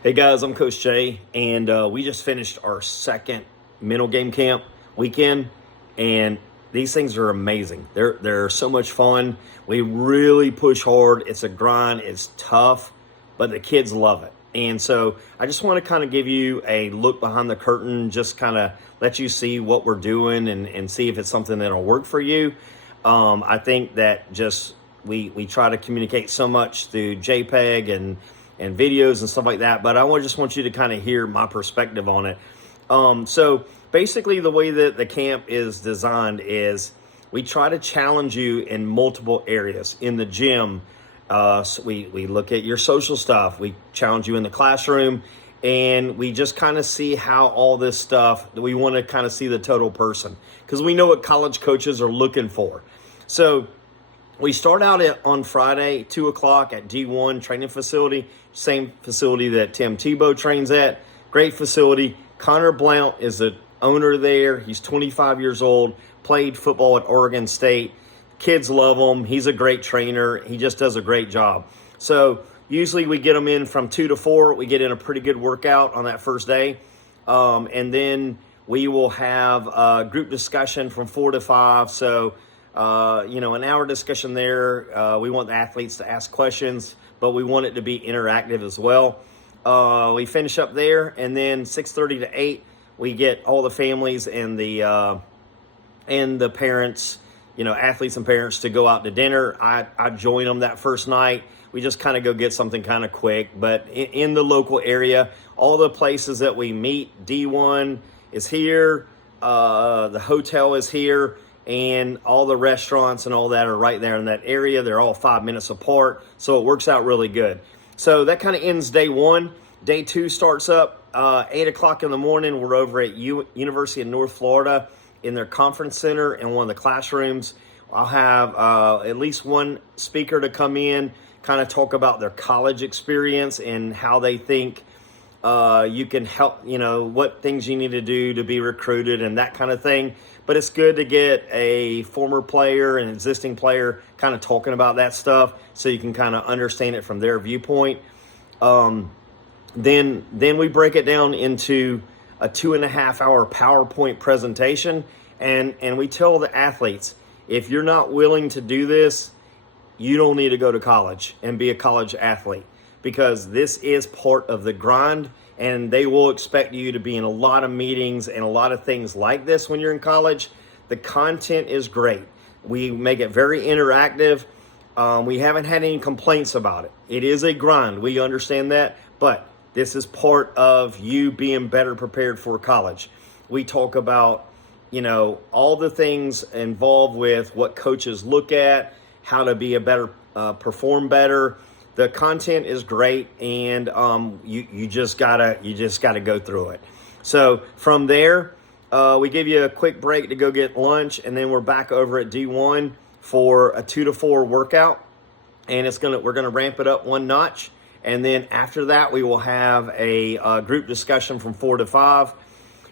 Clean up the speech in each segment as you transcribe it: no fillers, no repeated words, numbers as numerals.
Hey guys, I'm Coach Jay, and we just finished our second mental game camp weekend, and these things are amazing. They're so much fun. We really push hard. It's a grind. It's tough, but the kids love it. And so I just want to kind of give you a look behind the curtain, just kind of let you see what we're doing and see if it's something that'll work for you. I think that just we try to communicate so much through JPEG and videos and stuff like that, but just want you to kind of hear my perspective on it. So basically the way that the camp is designed is we try to challenge you in multiple areas. In the gym, so we look at your social stuff, we challenge you in the classroom, and we just kind of see how all this stuff, we want to kind of see the total person, because we know what college coaches are looking for. So we start out on Friday, 2 o'clock at D1 training facility, same facility that Tim Tebow trains at. Great facility. Connor Blount is the owner there. He's 25 years old, played football at Oregon State. Kids love him. He's a great trainer. He just does a great job. So usually we get them in from 2 to 4. We get in a pretty good workout on that first day. And then we will have a group discussion from 4 to 5. So an hour discussion there. We want the athletes to ask questions, but we want it to be interactive as well. We finish up there, and then 6:30 to 8, we get all the families and the parents, athletes and parents, to go out to dinner. I join them that first night. We just kind of go get something kind of quick, but in the local area, all the places that we meet, D1 is here, the hotel is here, and all the restaurants and all that are right there in that area. They're all 5 minutes apart, so it works out really good. So that kind of ends day one. Day two starts up 8 o'clock in the morning. We're over at University of North Florida in their conference center in one of the classrooms. I'll have at least one speaker to come in, kind of talk about their college experience and how they think you can help, what things you need to do to be recruited and that kind of thing. But it's good to get a former player, an existing player, kind of talking about that stuff so you can kind of understand it from their viewpoint. Then we break it down into a 2.5-hour PowerPoint presentation, and we tell the athletes, if you're not willing to do this, you don't need to go to college and be a college athlete, because this is part of the grind, and they will expect you to be in a lot of meetings and a lot of things like this when you're in college. The content is great. We make it very interactive. We haven't had any complaints about it. It is a grind. We understand that, but this is part of you being better prepared for college. We talk about, all the things involved with what coaches look at, how to be a better, perform better. The content is great, and you just gotta go through it. So from there, we give you a quick break to go get lunch, and then we're back over at D1 for a 2 to 4 workout, and we're gonna ramp it up one notch. And then after that, we will have a group discussion from 4 to 5.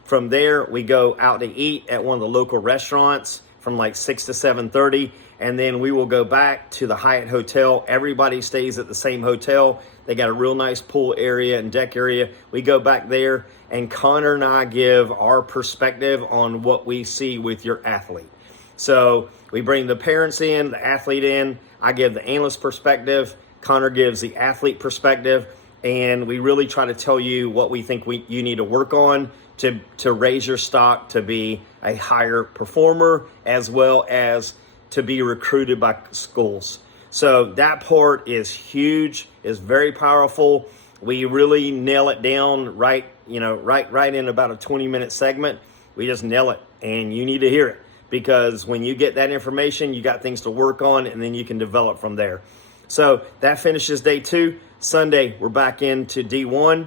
From there, we go out to eat at one of the local restaurants from like 6 to 7:30. And then we will go back to the Hyatt Hotel. Everybody stays at the same hotel. They got a real nice pool area and deck area. We go back there, and Connor and I give our perspective on what we see with your athlete. So we bring the parents in, the athlete in. I give the analyst perspective. Connor gives the athlete perspective. And we really try to tell you what we think you need to work on to raise your stock to be a higher performer, as well as to be recruited by schools. So that part is huge, is very powerful. We really nail it down right in about a 20-minute segment. We just nail it, and you need to hear it, because when you get that information, you got things to work on, and then you can develop from there. So that finishes day 2. Sunday, we're back into D1.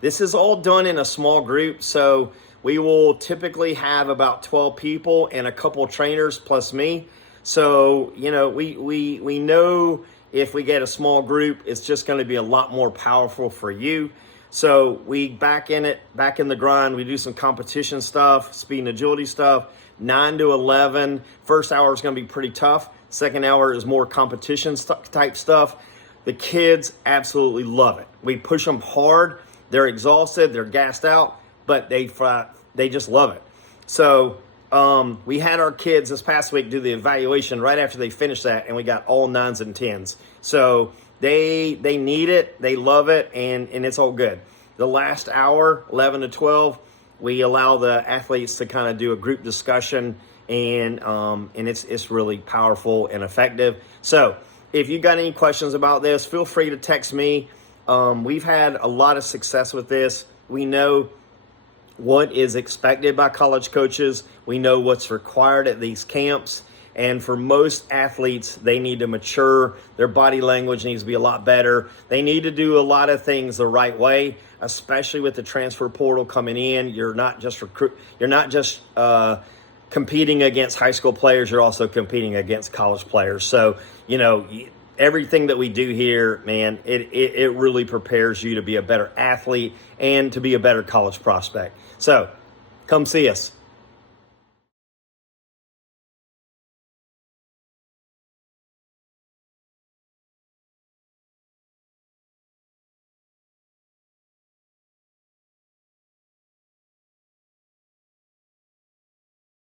This is all done in a small group, so we will typically have about 12 people and a couple trainers plus me. So, we know if we get a small group, it's just going to be a lot more powerful for you. So we back in the grind. We do some competition stuff, speed and agility stuff, 9 to 11. First hour is going to be pretty tough. Second hour is more competition type stuff. The kids absolutely love it. We push them hard. They're exhausted. They're gassed out, but they just love it. So we had our kids this past week do the evaluation right after they finished that, and we got all 9s and 10s. So they need it. They love it, and it's all good. The last hour, 11 to 12, we allow the athletes to kind of do a group discussion, and it's really powerful and effective. So if you got any questions about this, feel free to text me. We've had a lot of success with this. We know what is expected by college coaches. We know what's required at these camps. And for most athletes, they need to mature. Their body language needs to be a lot better. They need to do a lot of things the right way, especially with the transfer portal coming in. You're not just competing against high school players. You're also competing against college players. So, everything that we do here, man, it really prepares you to be a better athlete and to be a better college prospect. So come see us.